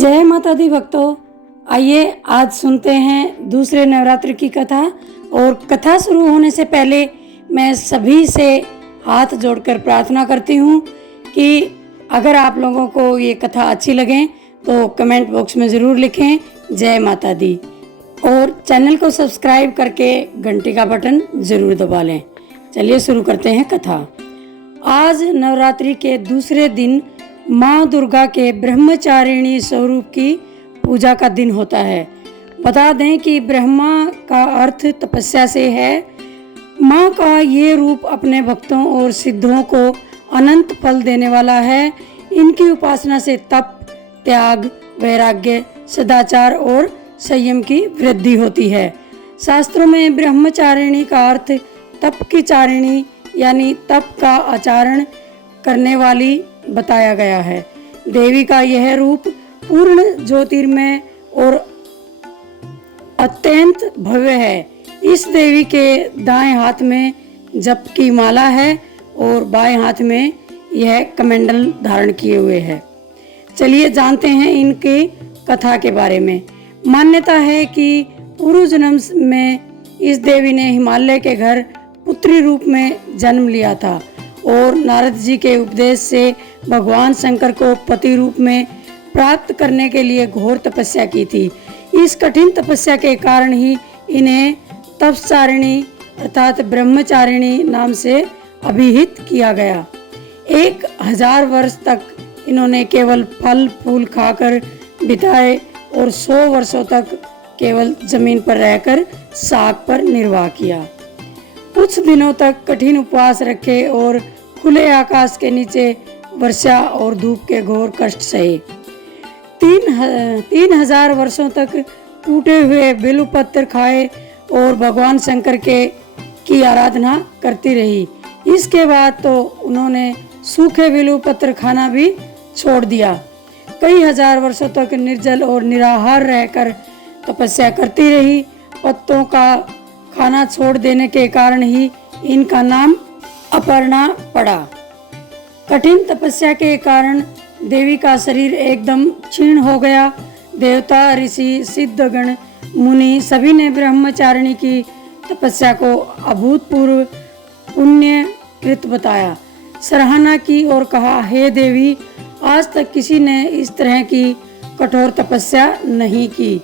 जय माता दी भक्तों, आइए आज सुनते हैं दूसरे नवरात्र की कथा। और कथा शुरू होने से पहले मैं सभी से हाथ जोड़कर प्रार्थना करती हूँ कि अगर आप लोगों को ये कथा अच्छी लगे तो कमेंट बॉक्स में ज़रूर लिखें जय माता दी, और चैनल को सब्सक्राइब करके घंटी का बटन ज़रूर दबा लें। चलिए शुरू करते हैं कथा। आज नवरात्रि के दूसरे दिन माँ दुर्गा के ब्रह्मचारिणी स्वरूप की पूजा का दिन होता है। बता दें कि ब्रह्मा का अर्थ तपस्या से है। माँ का ये रूप अपने भक्तों और सिद्धों को अनंत फल देने वाला है। इनकी उपासना से तप, त्याग, वैराग्य, सदाचार और संयम की वृद्धि होती है। शास्त्रों में ब्रह्मचारिणी का अर्थ तप की चारिणी यानी तप का आचरण करने वाली बताया गया है। देवी का यह रूप पूर्ण ज्योतिर्मय और अत्यंत भव्य है। इस देवी के दाएं हाथ में जप की माला है और बाएं हाथ में यह कमंडल धारण किए हुए है। चलिए जानते हैं इनके कथा के बारे में। मान्यता है कि पूर्व जन्म में इस देवी ने हिमालय के घर पुत्री रूप में जन्म लिया था और नारद जी के उपदेश से भगवान शंकर को पति रूप में प्राप्त करने के लिए घोर तपस्या की थी। इस कठिन तपस्या के कारण ही इन्हें तपचारिणी अर्थात ब्रह्मचारिणी नाम से अभिहित किया गया। 1000 वर्ष तक इन्होंने केवल फल फूल खाकर बिताए और 100 वर्षों तक केवल जमीन पर रहकर साग पर निर्वाह किया। कुछ दिनों तक कठिन उपवास रखे और खुले आकाश के नीचे वर्षा और धूप के घोर कष्ट सहे। 3000 वर्षों तक टूटे हुए बिल्व पत्र खाए और भगवान शंकर की आराधना करती रही। इसके बाद तो उन्होंने सूखे बिल्व पत्र खाना भी छोड़ दिया। कई हजार वर्षों तक निर्जल और निराहार रहकर तपस्या करती रही। पत्तों का खाना छोड़ देने के कारण ही इनका नाम अपर्णा पड़ा। कठिन तपस्या के कारण देवी का शरीर एकदम क्षीण हो गया। देवता, ऋषि, सिद्धगण, मुनि सभी ने ब्रह्मचारिणी की तपस्या को अभूतपूर्व पुण्य कृत बताया, सराहना की और कहा, हे देवी, आज तक किसी ने इस तरह की कठोर तपस्या नहीं की।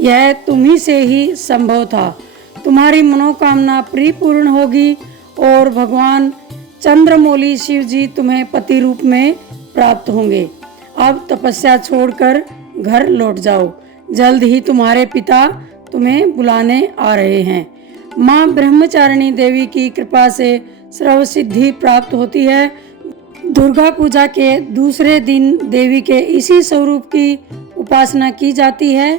यह तुम्ही से ही संभव था। तुम्हारी मनोकामना परिपूर्ण होगी और भगवान चंद्रमौली शिव जी तुम्हें पति रूप में प्राप्त होंगे। अब तपस्या छोड़कर घर लौट जाओ। जल्द ही तुम्हारे पिता तुम्हें बुलाने आ रहे हैं। माँ ब्रह्मचारिणी देवी की कृपा से सर्व सिद्धि प्राप्त होती है। दुर्गा पूजा के दूसरे दिन देवी के इसी स्वरूप की उपासना की जाती है।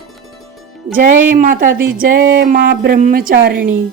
जय माता दी, जय माँ ब्रह्मचारिणी।